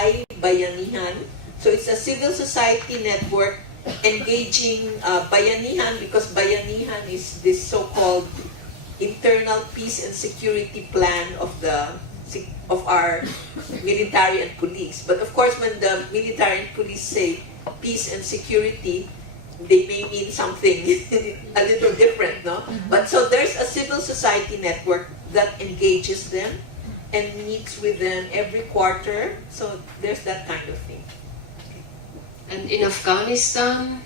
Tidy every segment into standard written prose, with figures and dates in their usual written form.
Thai Bayanihan. So it's a civil society network engaging Bayanihan, because Bayanihan is this so-called internal peace and security plan of our military and police. But of course, when the military and police say peace and security, they may mean something a little different, no? But so there's a civil society network that engages them and meets with them every quarter. So there's that kind of thing. And in Afghanistan?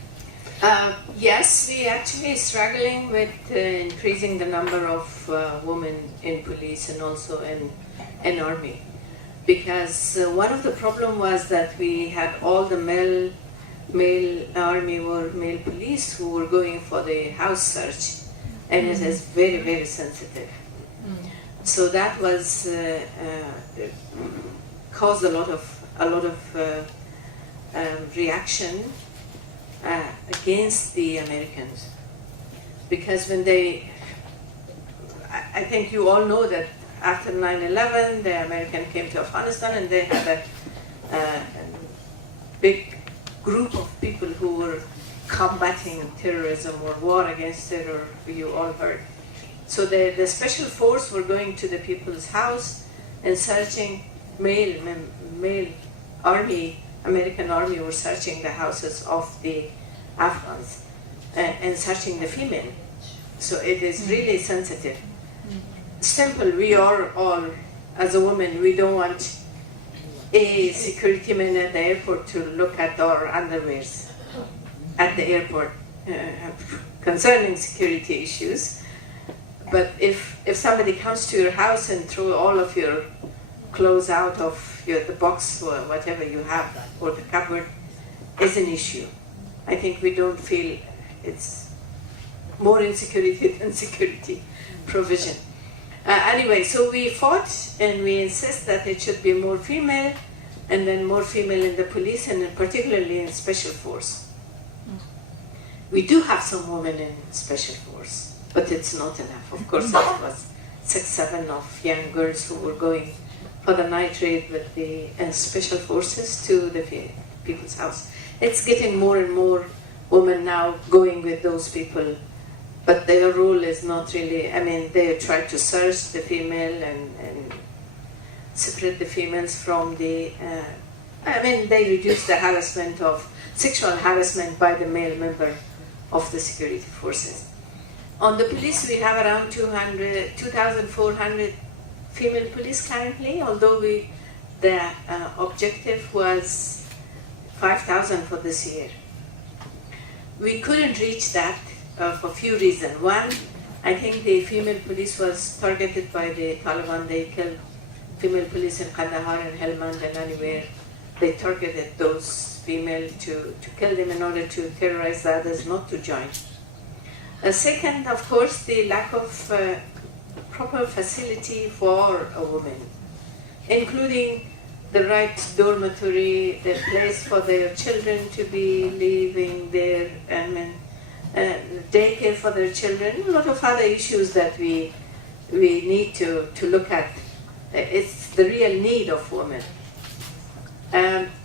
Yes, we actually struggling with increasing the number of women in police and also in army. Because one of the problem was that we had all the male army or male police who were going for the house search, and it is very, very sensitive. So that was caused a lot of reaction against the Americans, because when I think you all know that after 9/11, the American came to Afghanistan and they had a big group of people who were combating terrorism or war against terror, you all heard. So the special force were going to the people's house and searching male army, American army were searching the houses of the Afghans and searching the female. So it is really sensitive. Simple, we are all, as a woman, we don't want a security man at the airport to look at our underwears at the airport concerning security issues. But if somebody comes to your house and throw all of your clothes out of the box or whatever you have or the cupboard, is an issue. I think we don't feel it's more insecurity than security provision. Anyway, so we fought and we insist that it should be more female, and then more female in the police and particularly in special force. We do have some women in special force, but it's not enough. Of course, it was 6-7 of young girls who were going for the night raid with the special forces to the people's house. It's getting more and more women now going with those people, but their role is not really, I mean, they try to search the female and separate the females from the, they reduce the harassment of sexual harassment by the male member of the security forces. On the police, we have around 2,400 female police currently, although the objective was 5,000 for this year. We couldn't reach that for a few reasons. One, I think the female police was targeted by the Taliban. They killed female police in Kandahar and Helmand and anywhere. They targeted those female to kill them in order to terrorize the others not to join. Second, of course, the lack of proper facility for a woman, including the right dormitory, the place for their children to be living there, daycare for their children, a lot of other issues that we need to look at. It's the real need of women.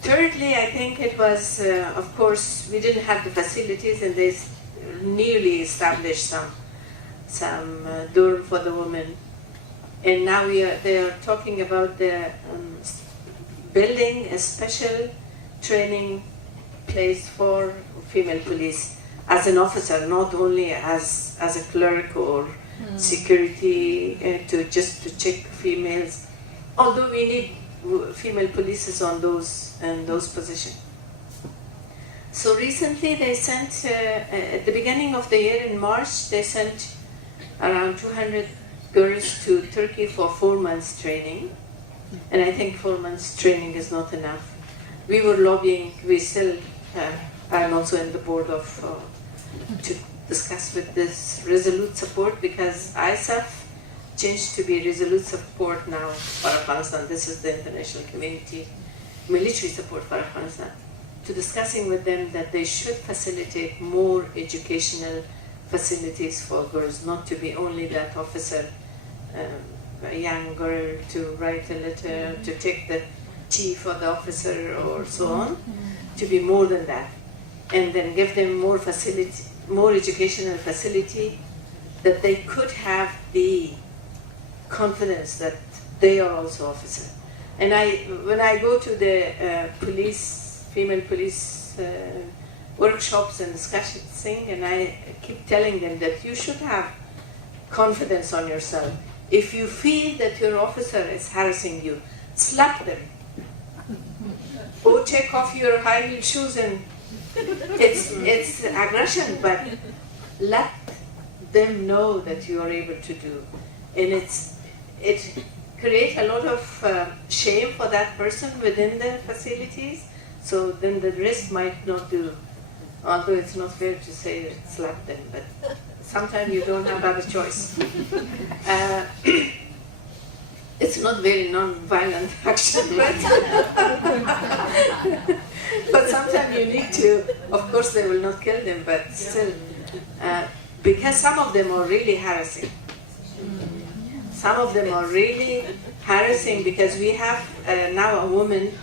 Thirdly, I think it was, of course, we didn't have the facilities, and they newly established some dorm for the women. And now they are talking about building a special training place for female police as an officer, not only as a clerk or security to check females. Although we need female police on those positions. So recently they sent, at the beginning of the year in March, they sent around 200 girls to Turkey for 4 months training. And I think 4 months training is not enough. We were lobbying, I'm also in the board to discuss with this resolute support, because ISAF changed to be resolute support now for Afghanistan. This is the international community, military support for Afghanistan. To discussing with them that they should facilitate more educational facilities for girls, not to be only that officer, a young girl to write a letter, to take the chief or the officer or so on, to be more than that. And then give them more facility, more educational facility, that they could have the confidence that they are also officers. And when I go to the female police workshops and discussing, and I keep telling them that you should have confidence on yourself. If you feel that your officer is harassing you, slap them. Or take off your high heel shoes, and it's aggression, but let them know that you are able to do. And it creates a lot of shame for that person within the facilities, so then the rest might not do. Although it's not fair to say slap them, but sometimes you don't have other choice. It's not very non-violent action, but sometimes you need to. Of course, they will not kill them, but still, because some of them are really harassing. Some of them are really harassing, because we have now a woman,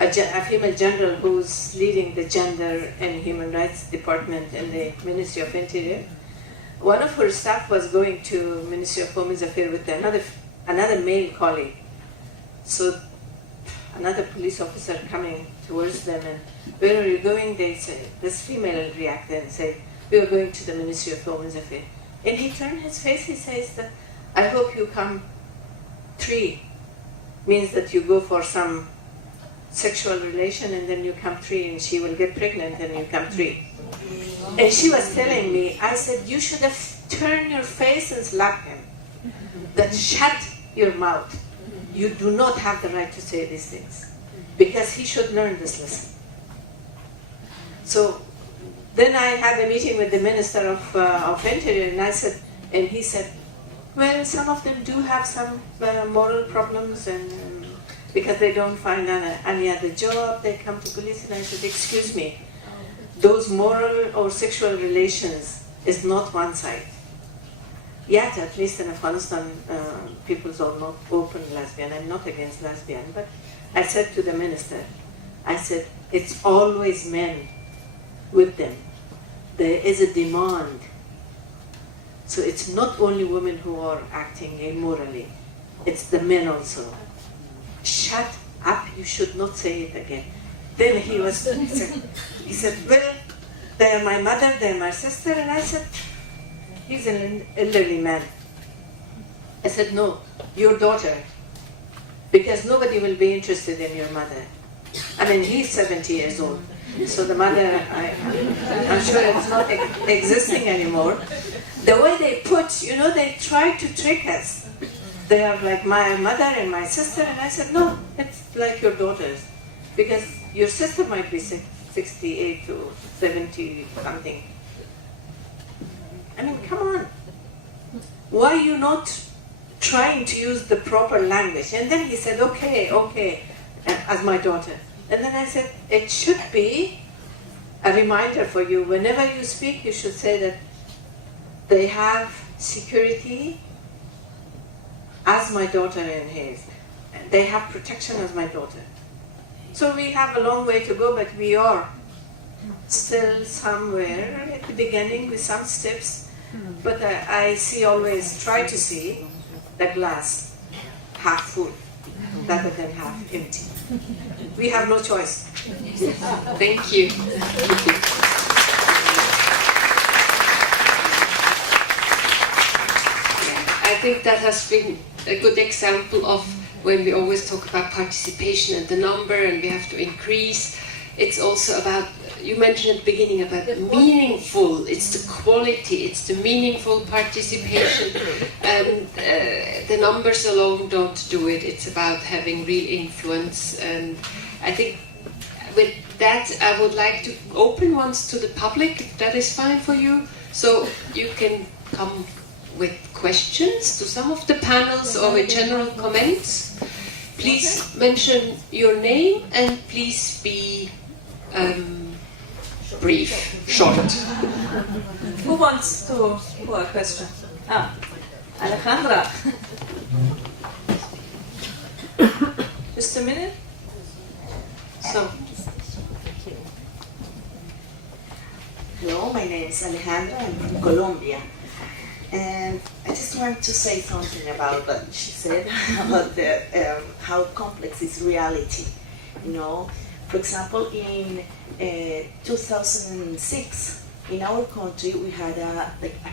a female general, who's leading the Gender and Human Rights Department in the Ministry of Interior. One of her staff was going to Ministry of Women's Affairs with another male colleague. So another police officer coming towards them, and where are you going? They say, this female reacted and said, we are going to the Ministry of Women's Affairs. And he turned his face, he says that, I hope you come 3. Means that you go for some sexual relation and then you come 3, and she will get pregnant and you come 3. And she was telling me, I said, you should have turned your face and slapped him. That shut your mouth. You do not have the right to say these things. Because he should learn this lesson. So then I had a meeting with the Minister of Interior, and he said, well, some of them do have some moral problems, and because they don't find any other job, they come to police. And I said, excuse me, those moral or sexual relations is not one side. Yet, at least in Afghanistan, people are not open lesbian. I'm not against lesbian, but I said to the minister, I said, it's always men with them. There is a demand. So it's not only women who are acting immorally, it's the men also. Shut up, you should not say it again. Then he said, well, they're my mother, they're my sister, and I said, he's an elderly man. I said, no, your daughter, because nobody will be interested in your mother. I mean, he's 70 years old, so the mother, I'm sure it's not existing anymore. The way they put, they try to trick us. They are like my mother and my sister, and I said, no, it's like your daughters, because your sister might be 68 to 70 something. I mean, come on. Why are you not trying to use the proper language? And then he said, okay, as my daughter. And then I said, it should be a reminder for you. Whenever you speak, you should say that they have security as my daughter and his. They have protection as my daughter. So we have a long way to go, but we are still somewhere at the beginning with some steps. But I try to see the glass half full rather than half empty. We have no choice. Thank you. I think that has been a good example of when we always talk about participation and the number, and we have to increase. It's also about, you mentioned at the beginning about meaningful, it's the quality, it's the meaningful participation. And the numbers alone don't do it, it's about having real influence. And I think with that, I would like to open once to the public, if that is fine for you. So you can come with questions to some of the panels or with general comments. Please mention your name and please be brief, short. Who wants to put a question? Alejandra. Just a minute. So, Hello, my name is Alejandra. I'm from Colombia. And I just want to say something about what she said about how complex is reality. You know, for example, in 2006, in our country, we had a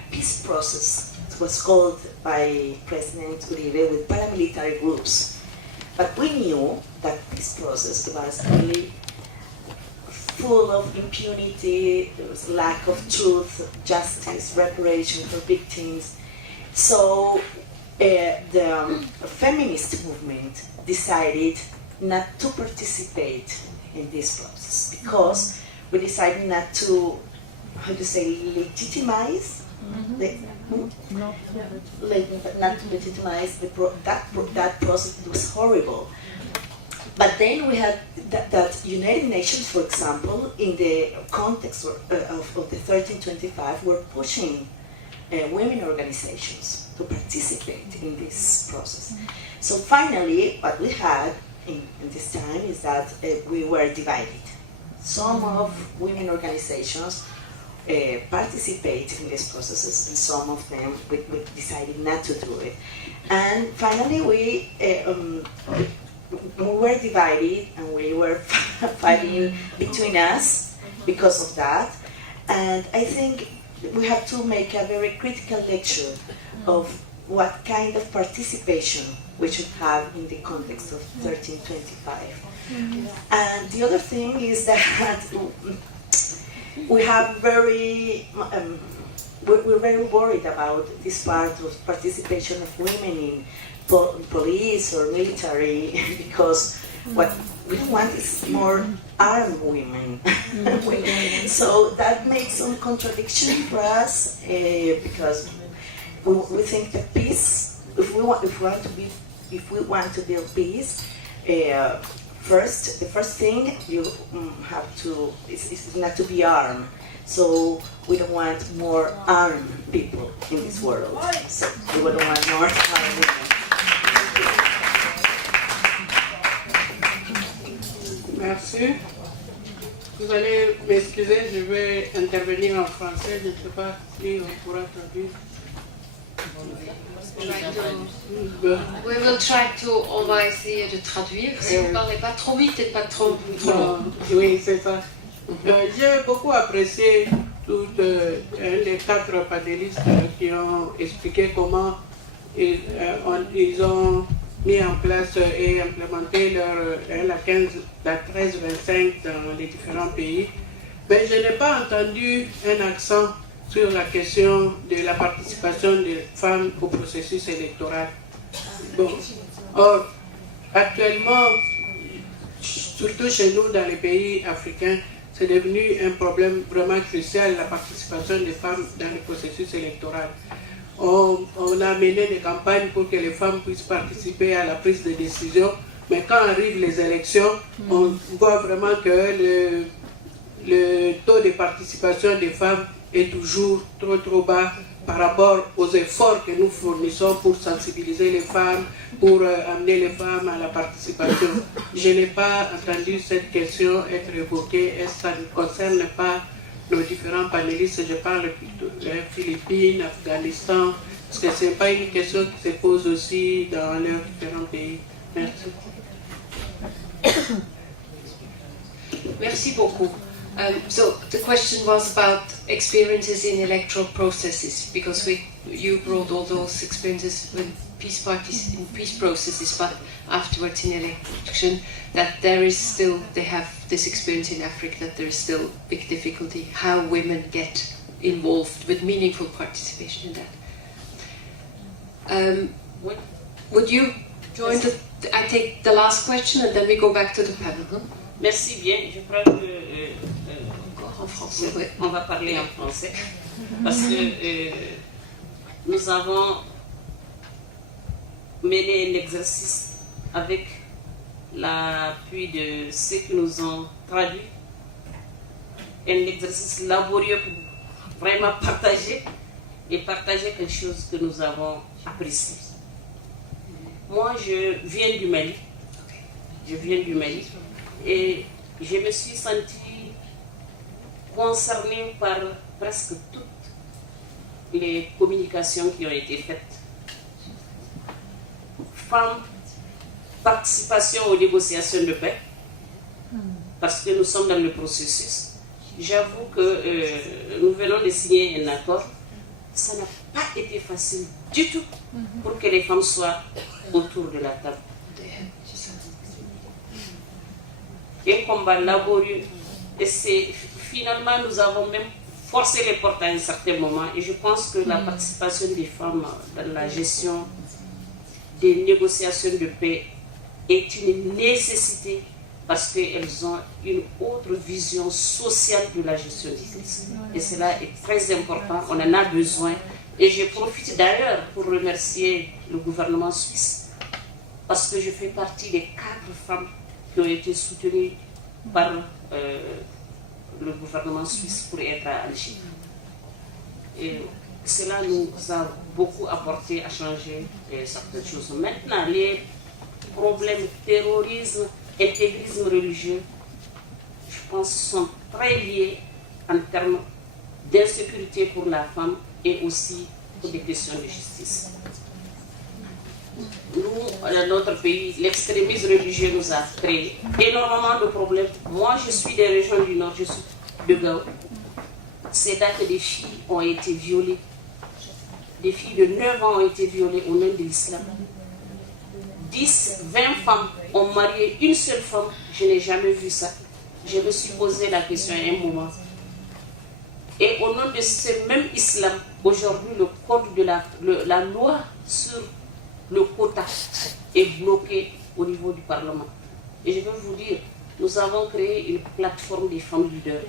peace process. It was called by President Uribe with paramilitary groups. But we knew that this process was really full of impunity, there was lack of truth, justice, reparation for victims. So the feminist movement decided not to participate in this process because we decided not to, how to say, legitimize, not to legitimize that process. It was horrible. But then we had that United Nations, for example, in the context of the 1325, were pushing women organizations to participate in this process. So finally, what we had in this time is that we were divided. Some of women organizations participate in these processes, and some of them we decided not to do it. And finally, we were divided and we were fighting between us because of that. And I think we have to make a very critical lecture of what kind of participation we should have in the context of 1325. And the other thing is that we have we're very worried about this part of participation of women in police or military, because what we want is more armed women. So that makes some contradiction for us, because we think that peace, if we want to build peace, the first thing you have to is not to be armed. So we don't want more armed people in this world. So we don't want more armed women. Merci. Vous allez m'excuser, je vais intervenir en français. Je ne sais pas si on pourra traduire. we will try to, on va essayer de traduire. Si vous ne parlez pas trop vite et pas trop long. Oui, c'est ça. J'ai beaucoup apprécié tous les 4 panélistes qui ont expliqué comment ils ont mis en place et implémenté la 1325 dans les différents pays. Mais je n'ai pas entendu un accent sur la question de la participation des femmes au processus électoral. Bon. Or, actuellement, surtout chez nous dans les pays africains, c'est devenu un problème vraiment crucial, la participation des femmes dans le processus électoral. On a mené des campagnes pour que les femmes puissent participer à la prise de décision, mais quand arrivent les élections, on voit vraiment que le taux de participation des femmes est toujours trop bas par rapport aux efforts que nous fournissons pour sensibiliser les femmes, pour amener les femmes à la participation. Je n'ai pas entendu cette question être évoquée. Est-ce que ça ne concerne pas nos différents panélistes? Je parle des Philippines, Afghanistan. Est-ce que ce n'est pas une question qui se pose aussi dans leurs différents pays? Merci. Merci beaucoup. So the question was about experiences in electoral processes, because you brought all those experiences with peace parties in peace processes, but afterwards in election, that they have this experience in Africa, that there is still big difficulty how women get involved with meaningful participation in that. Would you join I take the last question and then we go back to the panel. Huh? Merci bien. Je crois que En français, oui. on va parler en français parce que nous avons mené un exercice avec l'appui de ceux qui nous ont traduit. Un exercice laborieux pour vraiment partager quelque chose que nous avons appris. Moi, je viens du Mali. Et je me suis sentie concernée par presque toutes les communications qui ont été faites. Femmes, participation aux négociations de paix, parce que nous sommes dans le processus. J'avoue que nous venons de signer un accord. Ça n'a pas été facile du tout pour que les femmes soient autour de la table. Un combat laborieux. Et finalement, nous avons même forcé les portes à un certain moment. Et je pense que la participation des femmes dans la gestion des négociations de paix est une nécessité parce qu'elles ont une autre vision sociale de la gestion des crises. Et cela est très important, on en a besoin. Et je profite d'ailleurs pour remercier le gouvernement suisse parce que je fais partie des 4 femmes qui ont été soutenues par le gouvernement suisse pour être à Alger. Et cela nous a beaucoup apporté à changer certaines choses. Maintenant, les problèmes terrorisme, intégrisme religieux, je pense, sont très liés en termes d'insécurité pour la femme et aussi pour des questions de justice. Nous, dans notre pays, l'extrémisme religieux nous a créé énormément de problèmes. Moi, je suis des régions du Nord, je suis de Gao. C'est là que des filles ont été violées. Des filles de 9 ans ont été violées au nom de l'islam. 10, 20 femmes ont marié une seule femme. Je n'ai jamais vu ça. Je me suis posé la question à un moment. Et au nom de ce même islam, aujourd'hui, le code de la loi sur le quota est bloqué au niveau du Parlement. Et je veux vous dire, nous avons créé une plateforme des femmes leaders.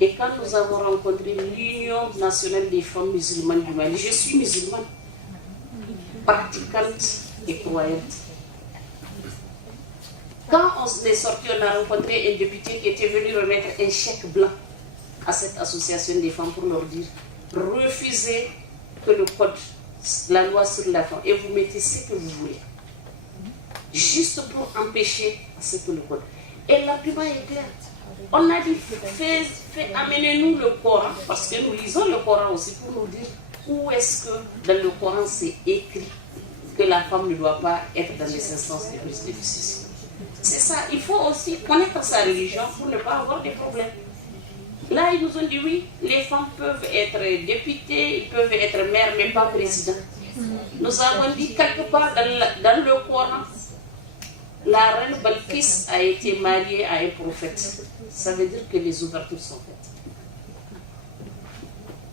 Et quand nous avons rencontré l'Union nationale des femmes musulmanes du Mali, je suis musulmane, pratiquante et croyante. Quand on est sorti, on a rencontré un député qui était venu remettre un chèque blanc à cette association des femmes pour leur dire refusez que le code, la loi sur la femme, et vous mettez ce que vous voulez. Juste pour empêcher ce que le code. Et l'argument est clair. On a dit amenez-nous le Coran, parce que nous lisons le Coran aussi pour nous dire où est-ce que dans le Coran c'est écrit que la femme ne doit pas être dans les instances de prise de décision. C'est ça, il faut aussi connaître sa religion pour ne pas avoir des problèmes. Là, ils nous ont dit oui, les femmes peuvent être députées, ils peuvent être maires, mais pas présidents. Nous avons dit quelque part dans le Coran, la reine Balkis a été mariée à un prophète. Ça veut dire que les ouvertures sont faites.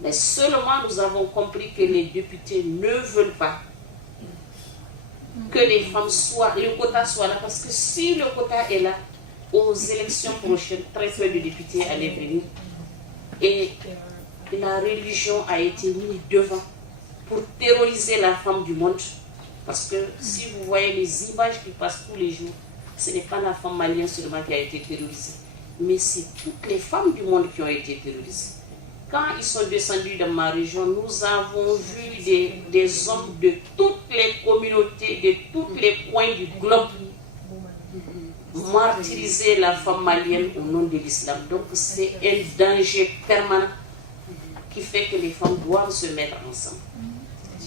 Mais seulement nous avons compris que les députés ne veulent pas que les femmes soient, le quota soit là. Parce que si le quota est là, aux élections prochaines, très peu de députés allaient venir. Et la religion a été mise devant pour terroriser la femme du monde. Parce que si vous voyez les images qui passent tous les jours, ce n'est pas la femme malienne seulement qui a été terrorisée, mais c'est toutes les femmes du monde qui ont été terrorisées. Quand ils sont descendus dans ma région, nous avons vu des hommes de toutes les communautés, de tous les coins du globe, martyriser la femme malienne au nom de l'islam. Donc c'est un danger permanent qui fait que les femmes doivent se mettre ensemble.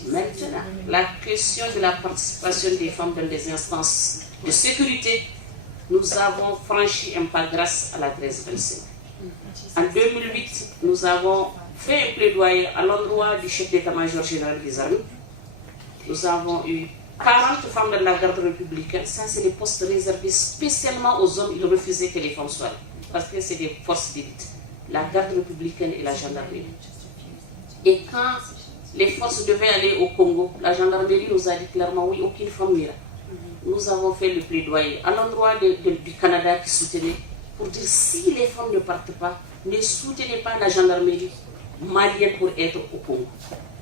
Maintenant, la question de la participation des femmes dans les instances de sécurité, nous avons franchi un pas grâce à la 1325. En 2008, nous avons fait un plaidoyer à l'endroit du chef d'état-major général des armées. Nous avons eu 40 femmes dans la garde républicaine. Ça, c'est des postes réservés spécialement aux hommes. Ils refusaient que les femmes soient là, parce que c'est des forces d'élite. La garde républicaine et la gendarmerie. Et quand les forces devaient aller au Congo, la gendarmerie nous a dit clairement oui, aucune femme n'ira. Nous avons fait le plaidoyer à l'endroit du Canada qui soutenait pour dire si les femmes ne partent pas, ne soutenez pas la gendarmerie malienne pour être au Congo.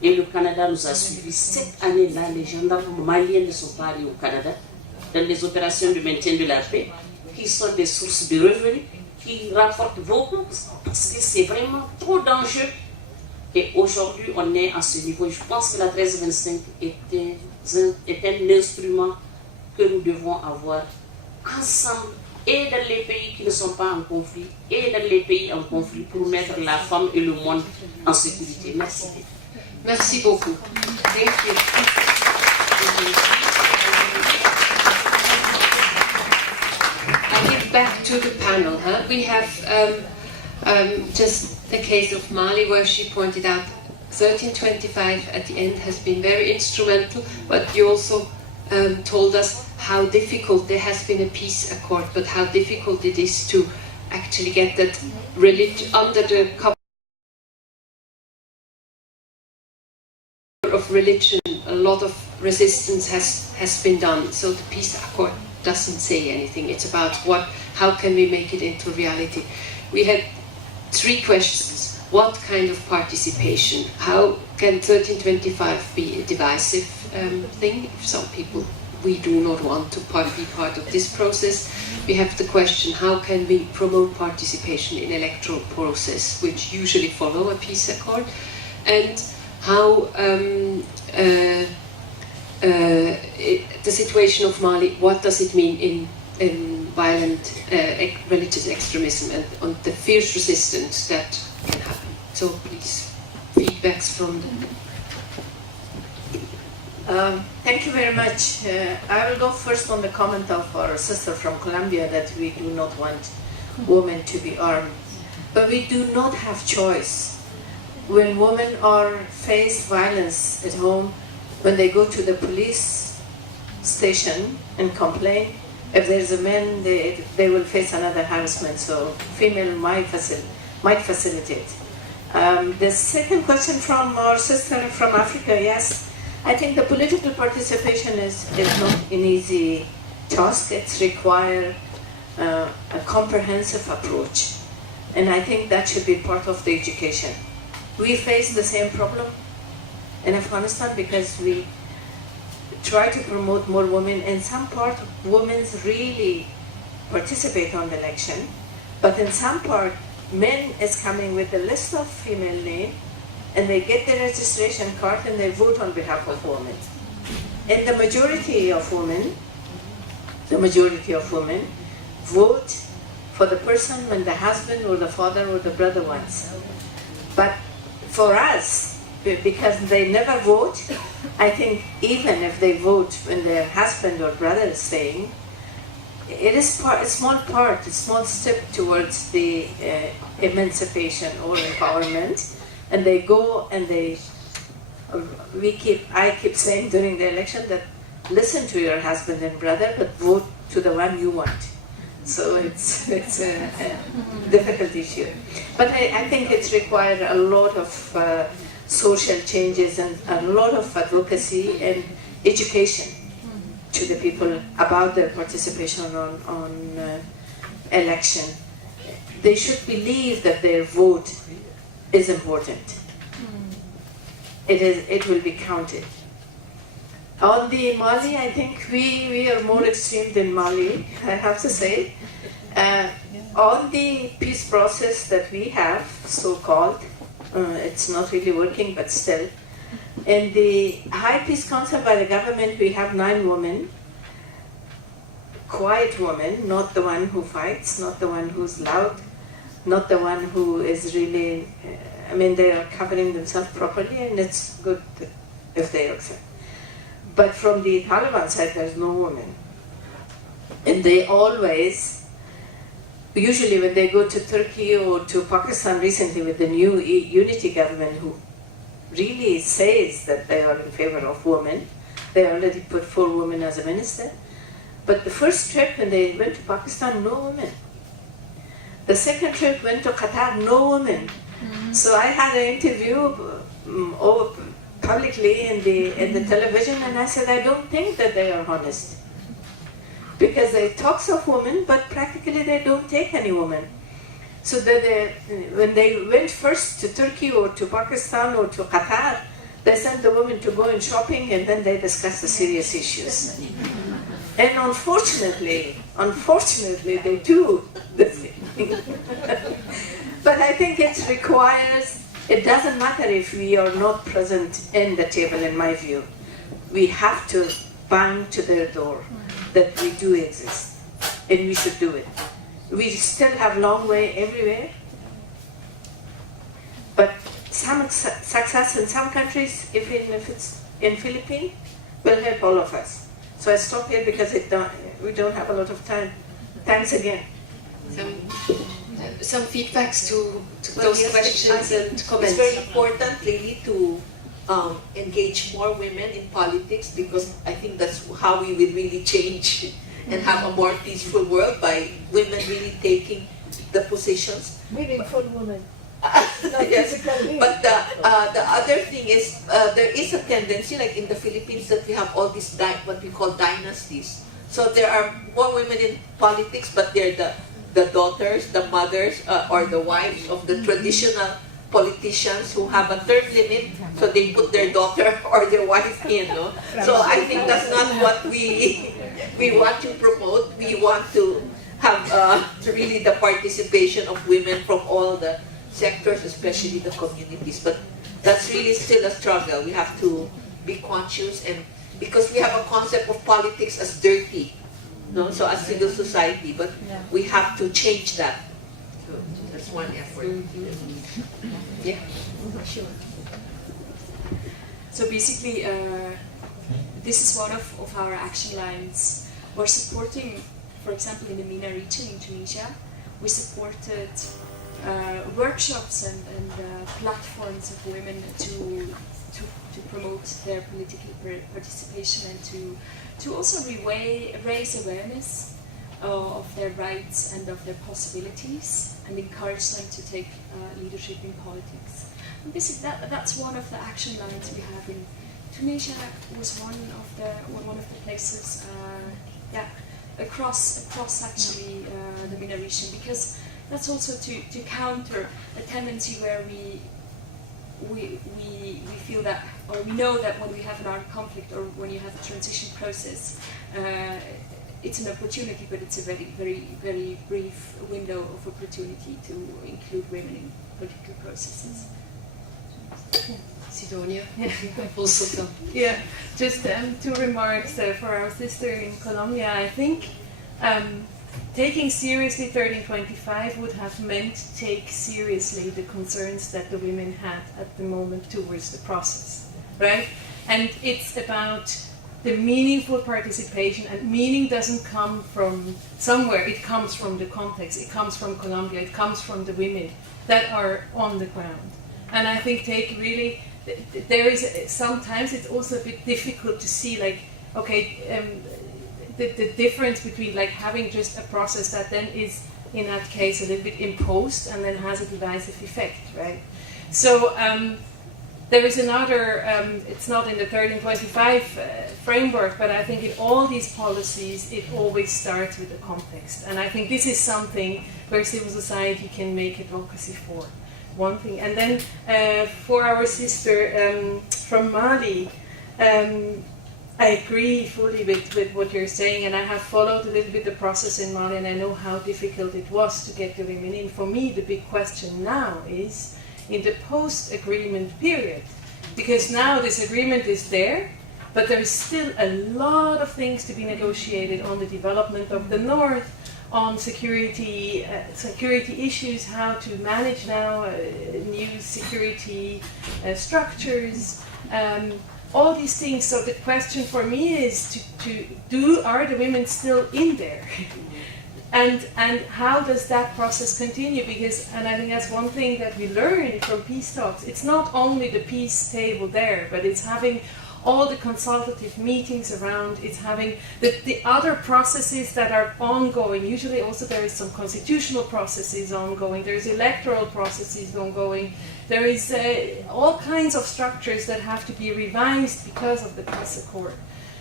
Et le Canada nous a suivis. Cette année-là, les gendarmes maliens ne sont pas allés au Canada dans des opérations de maintien de la paix qui sont des sources de revenus, qui rapportent beaucoup parce que c'est vraiment trop dangereux. Et aujourd'hui, on est à ce niveau. Je pense que la 1325 est un instrument que nous devons avoir ensemble et dans les pays qui ne sont pas en conflit, et dans les pays en conflit, pour mettre la femme et le monde en sécurité. Merci. Merci beaucoup. Thank you. I give back to the panel. We have just the case of Mali, where she pointed out 1325 at the end has been very instrumental, but you also told us how difficult there has been a peace accord, but how difficult it is to actually get that under the cover of religion. A lot of resistance has been done, so the peace accord doesn't say anything. It's about how can we make it into reality. We had 3 questions. What kind of participation? How can 1325 be a divisive thing? Some people, we do not want to be part of this process. We have the question, how can we promote participation in electoral process, which usually follow a peace accord? And how the situation of Mali, what does it mean in violent religious extremism and on the fierce resistance that can happen? So please, feedbacks from them. Thank you very much. I will go first on the comment of our sister from Colombia that we do not want women to be armed. But we do not have choice. When women are face violence at home, when they go to the police station and complain, if there's a man, they will face another harassment. So female might facilitate. The second question from our sister from Africa, yes, I think the political participation is not an easy task. It requires a comprehensive approach. And I think that should be part of the education. We face the same problem in Afghanistan because we try to promote more women. In some part, women really participate on the election, but in some part, men is coming with a list of female names, and they get the registration card and they vote on behalf of women. And the majority of women vote for the person when the husband or the father or the brother wants. But for us, because they never vote, I think even if they vote when their husband or brother is saying, it is a small step towards the emancipation or empowerment, and they go and I keep saying during the election that listen to your husband and brother, but vote to the one you want. So it's a difficult issue. But I think it's required a lot of social changes and a lot of advocacy and education to the people about their participation on election. They should believe that their vote is important. It will be counted. On the Mali, I think we are more extreme than Mali, I have to say. On the peace process that we have, so-called, it's not really working, but still. In the High Peace Council by the government, we have 9 women, quiet women, not the one who fights, not the one who's loud, not the one who is really, they are covering themselves properly, and it's good if they accept. But from the Taliban side, there's no women. And they always, usually when they go to Turkey or to Pakistan recently with the new unity government who really says that they are in favor of women, they already put 4 women as a minister. But the first trip when they went to Pakistan, no women. The second trip went to Qatar, no women. So I had an interview publicly in the television, and I said, I don't think that they are honest. Because they talk of women, but practically they don't take any women. So that when they went first to Turkey or to Pakistan or to Qatar, they sent the women to go in shopping, and then they discussed the serious issues. And unfortunately, they do the thing. But I think it requires, it doesn't matter if we are not present in the table, in my view. We have to bang to their door that we do exist. and we should do it. We still have long way everywhere, but some success in some countries, even if it's in Philippines, will help all of us. So I stop here because we don't have a lot of time. Thanks again. Some feedbacks to Well, those yes, questions and comments. It's very important, really, to engage more women in politics, because I think that's how we will really change and have a more peaceful world, by women really taking the positions. Meaningful women. Yes. But the other thing is, there is a tendency, like in the Philippines, that we have all these what we call dynasties. So there are more women in politics, but they're the daughters, the mothers, or the wives of the traditional politicians who have a term limit, so they put their daughter or their wife in. No? So I think that's not what we want to promote. We want to have really the participation of women from all the sectors, especially the communities. But that's really still a struggle. We have to be conscious, and because we have a concept of politics as dirty, no? So as civil society, but we have to change that. So that's one effort. Yeah. Sure. So basically, this is one of our action lines. We're supporting, for example, in the MENA region in Tunisia, we supported workshops and platforms of women to promote their political participation, and to also raise awareness of their rights and of their possibilities, and encourage them to take leadership in politics. And basically, that's one of the action lines we have in Tunisia. Was one of the places, across actually the MENA region, because that's also to counter a tendency where we feel that, or we know that when we have an armed conflict or when you have a transition process, it's an opportunity, but it's a very, very, very brief window of opportunity to include women in political processes. Sidonia, also come. Yeah, just 2 remarks for our sister in Colombia. I think taking seriously 1325 would have meant take seriously the concerns that the women had at the moment towards the process, right? And it's about the meaningful participation, and meaning doesn't come from somewhere, it comes from the context, it comes from Colombia, it comes from the women that are on the ground. And I think there is, sometimes it's also a bit difficult to see, like, okay, the difference between like having just a process that then is, in that case, a little bit imposed and then has a divisive effect, right? So there is another, it's not in the 1325 framework, but I think in all these policies, it always starts with the context. And I think this is something where civil society can make advocacy for. One thing. And then for our sister from Mali, I agree fully with what you're saying, and I have followed a little bit the process in Mali, and I know how difficult it was to get the women in. For me, the big question now is in the post-agreement period, because now this agreement is there, but there is still a lot of things to be negotiated on the development of the north, on security issues, how to manage now new security structures, all these things. So the question for me is are the women still in there? And how does that process continue? Because, and I think that's one thing that we learned from peace talks, it's not only the peace table there, but it's having all the consultative meetings around, it's having the other processes that are ongoing. Usually also there is some constitutional processes ongoing, there's electoral processes ongoing, there is all kinds of structures that have to be revised because of the peace accord.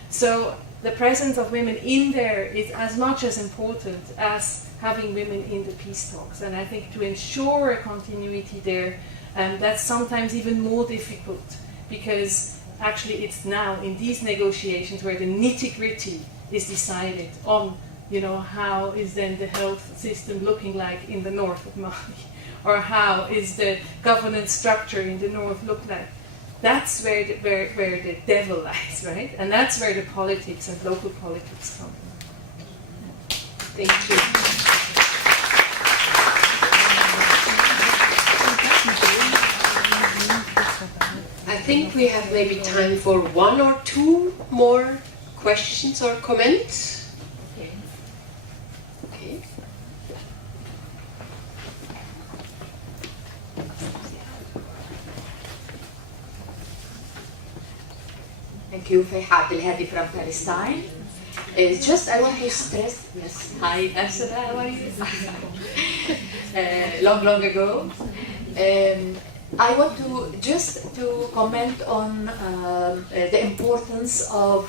So the presence of women in there is as much as important as having women in the peace talks. And I think to ensure a continuity there, that's sometimes even more difficult, because actually it's now in these negotiations where the nitty-gritty is decided on, how is then the health system looking like in the north of Mali, or how is the governance structure in the north look like. That's where the devil lies, right? And that's where the politics and local politics come from. Thank you. I think we have maybe time for one or two more questions or comments. Okay. Thank you, Fayha Abdelhadi from Palestine. Just I want to stress, yes, hi, Amsada, how are you? Long ago. I want to just to comment on the importance of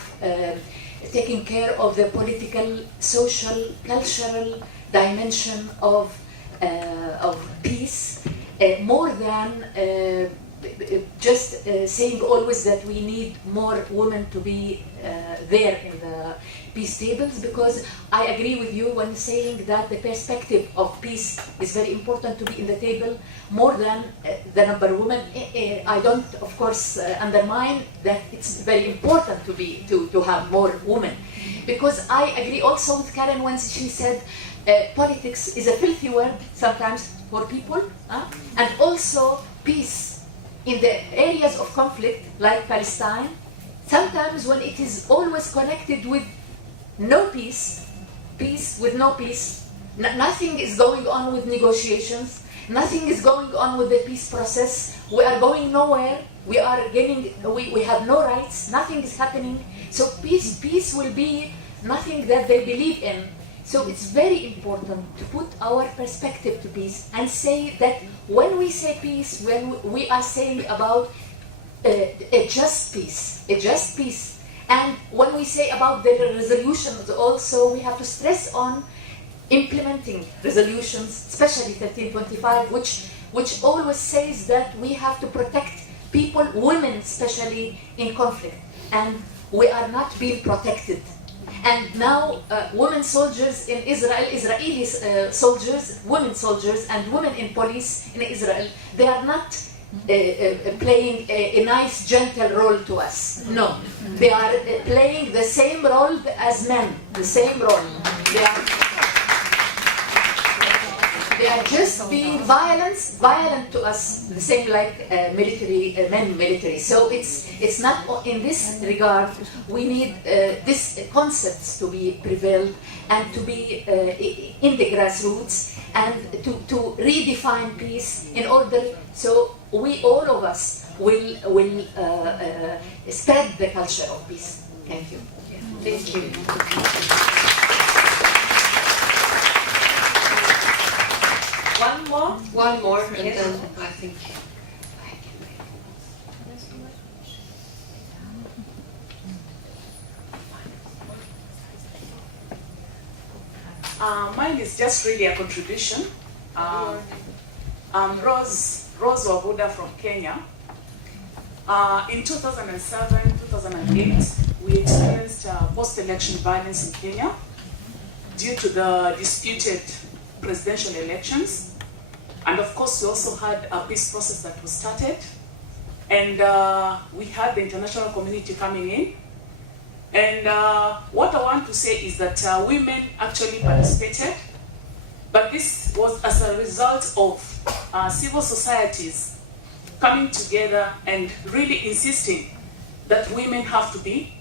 taking care of the political, social, cultural dimension of peace, more than just saying always that we need more women to be there in the peace tables, because I agree with you when saying that the perspective of peace is very important to be in the table more than the number of women. I don't, of course, undermine that it's very important to have more women, because I agree also with Karen when she said politics is a filthy word sometimes for people, and also peace in the areas of conflict like Palestine, sometimes when it is always connected with no peace, peace with no peace, nothing is going on with negotiations, nothing is going on with the peace process, we are going nowhere, we have no rights, nothing is happening, so peace will be nothing that they believe in. So it's very important to put our perspective to peace and say that when we say peace, when we are saying about a just peace. And when we say about the resolutions also, we have to stress on implementing resolutions, especially 1325, which always says that we have to protect people, women especially, in conflict. And we are not being protected. And now women soldiers in Israel, Israeli soldiers, women soldiers and women in police in Israel, they are not playing a nice, gentle role to us. No, they are playing the same role as men, the same role. They are just being violent to us, the same like military. So it's not in this regard. We need these concepts to be prevailed and to be in the grassroots and to redefine peace in order so we all of us will spread the culture of peace. Thank you. Thank you. One more, and Yes. then I think. Mine is just really a contribution. I'm Rose Wabuda from Kenya. In 2007, 2008, we experienced post-election violence in Kenya due to the disputed presidential elections. And of course, we also had a peace process that was started. And we had the international community coming in. And what I want to say is that women actually participated, but this was as a result of civil societies coming together and really insisting that women have to be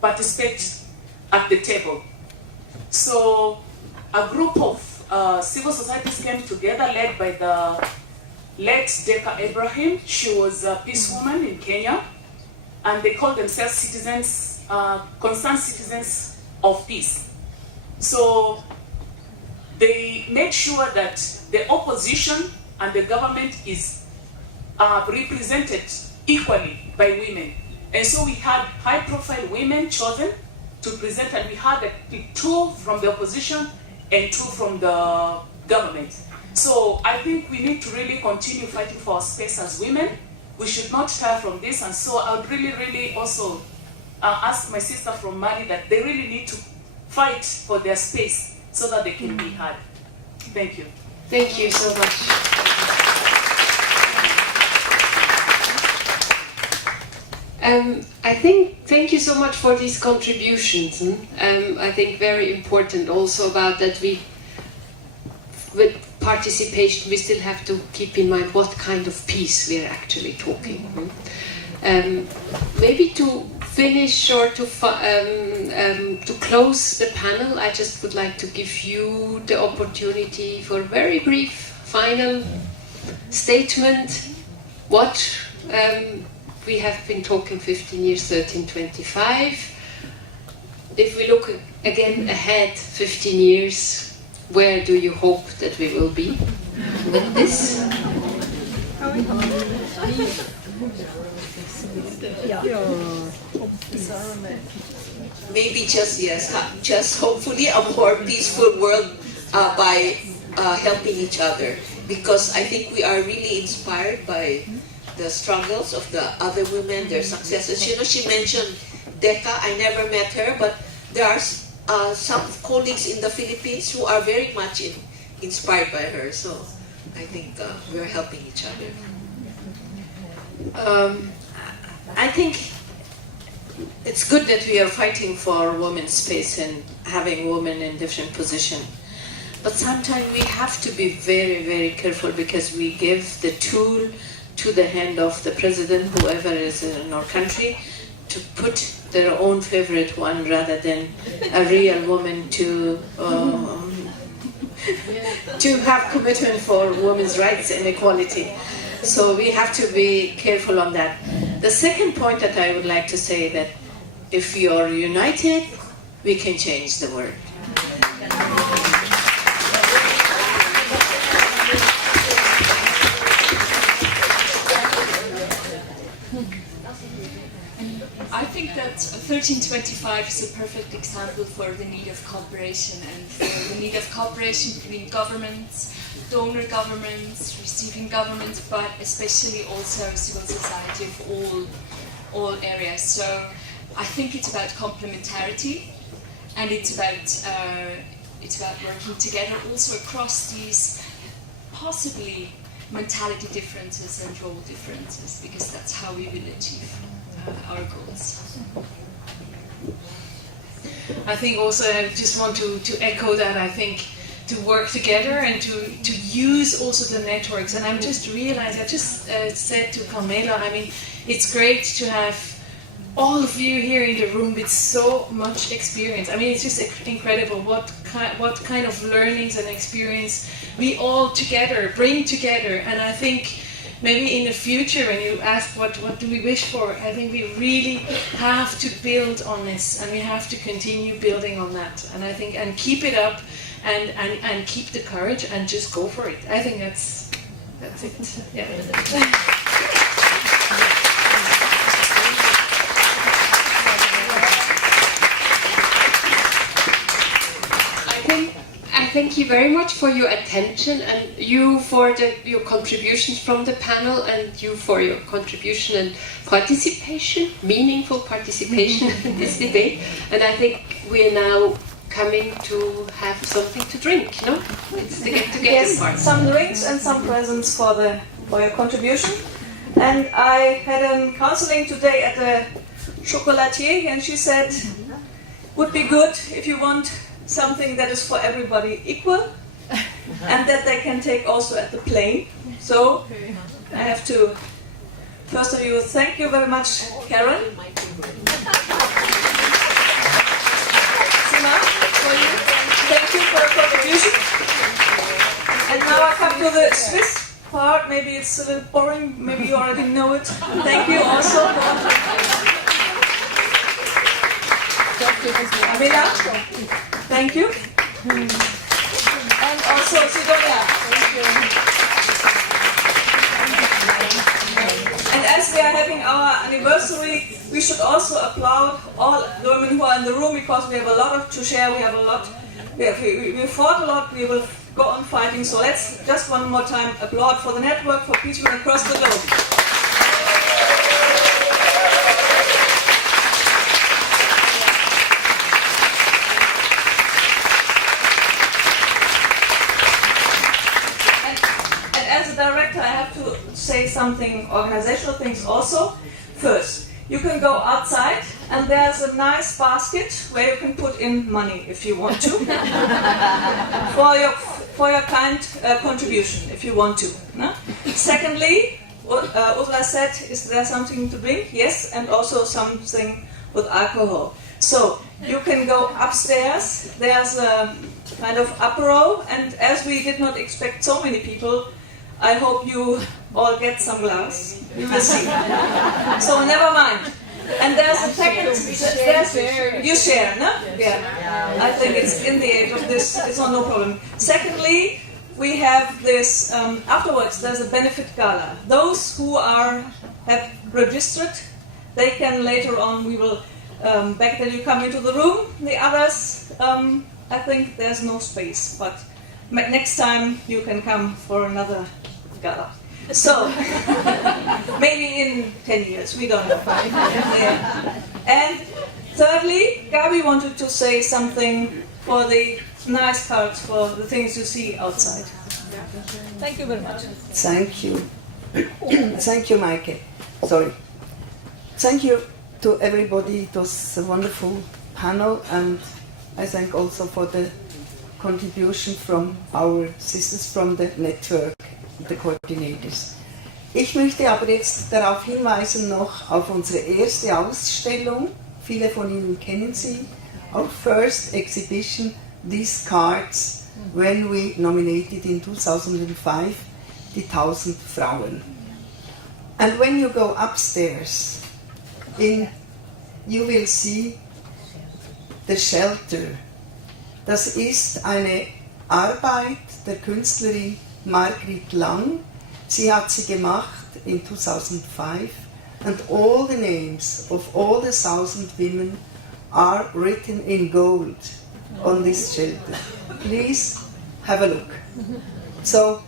participate at the table. So a group of civil societies came together, led by the late Deka Ibrahim. She was a peace woman in Kenya. And they call themselves citizens, concerned citizens of peace. So they made sure that the opposition and the government is represented equally by women. And so we had high-profile women chosen to present, and we had 2 from the opposition and 2 from the government. So I think we need to really continue fighting for our space as women. We should not tire from this, and so I would really also ask my sister from Mali that they really need to fight for their space so that they can be heard. Thank you. Thank you so much. I think, thank you so much for these contributions. I think very important also about that with participation we still have to keep in mind what kind of peace we are actually talking. Maybe to finish or to close the panel, I just would like to give you the opportunity for a very brief final statement. What we have been talking 15 years, 1325. If we look again ahead 15 years, where do you hope that we will be with this? Maybe just hopefully a more peaceful world by helping each other. Because I think we are really inspired by the struggles of the other women, their successes. You know, she mentioned Decca. I never met her, but there are some colleagues in the Philippines who are very much inspired by her. So I think we're helping each other. I think it's good that we are fighting for women's space and having women in different positions. But sometimes we have to be very, very careful because we give the tool to the hand of the president, whoever is in our country, to put their own favorite one rather than a real woman to have commitment for women's rights and equality. So we have to be careful on that. The second point that I would like to say that if you are united, we can change the world. I think that 1325 is a perfect example for the need of cooperation and for the need of cooperation between governments, donor governments, receiving governments, but especially also civil society of all areas. So I think it's about complementarity, and it's about working together also across these possibly mentality differences and role differences, because that's how we will achieve our goals. I think also I just want to echo that. I think to work together and to use also the networks. And I'm just realizing, I just said to Carmela, I mean, it's great to have all of you here in the room with so much experience. I mean, it's just incredible what kind of learnings and experience we all together bring together. And I think maybe in the future, when you ask what do we wish for, I think we really have to build on this, and we have to continue building on that. And I think, and keep it up, and keep the courage, and just go for it. I think that's it. Yeah. I thank you very much for your attention, and you for your contributions from the panel, and you for your contribution and participation, meaningful participation in this debate. And I think we are now coming to have something to drink, no? It's the get-together part. Yes, some drinks and some presents for your contribution. And I had a counseling today at the chocolatier, and she said, would be good if you want something that is for everybody equal, and that they can take also at the plane. So I have to, first of all, thank you very much, Karen. Sima, for you. Thank you for your contribution. And now I come to the Swiss part. Maybe it's a little boring, maybe you already know it. Thank you also for Amela, thank you. And also Sidonia. And as we are having our anniversary, we should also applaud all the women who are in the room, because we have a lot to share. We have a lot. We fought a lot. We will go on fighting. So let's just one more time applaud for the network for peace across the globe. Director, I have to say something, organizational things also. First, you can go outside, and there's a nice basket where you can put in money if you want to, for your kind contribution if you want to. No? Secondly, Ursula said, is there something to drink? Yes, and also something with alcohol. So you can go upstairs. There's a kind of apero, and as we did not expect so many people, I hope you all get some glass. We will see. So never mind. And there's a second. You share, no? Yeah. I think it's in the age of this. It's no problem. Secondly, we have this. Afterwards, there's a benefit gala. Those who have registered, they can later on. We will. Back then you come into the room. The others, I think there's no space. But next time you can come for another gala. So, maybe in 10 years, we don't know. Yeah. And thirdly, Gabi wanted to say something for the nice cards, for the things you see outside. Thank you very much. Thank you. Thank you, Maike. Sorry. Thank you to everybody. It was a wonderful panel, and I thank also for the contribution from our sisters from the network, the coordinators. Ich möchte aber jetzt darauf hinweisen noch auf unsere erste Ausstellung. Viele von Ihnen kennen sie. Our first exhibition, these cards, when we nominated in 2005 die 1000 Frauen. And when you go upstairs, you will see the shelter. Das ist eine Arbeit der Künstlerin Margrit Lang. Sie hat sie gemacht in 2005, and all the names of all the 1000 women are written in gold on this shelter. Please have a look. So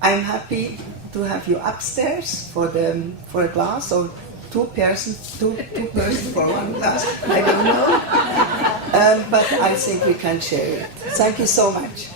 I'm happy to have you upstairs for a glass, or two persons for one glass. I don't know, but I think we can share it. Thank you so much.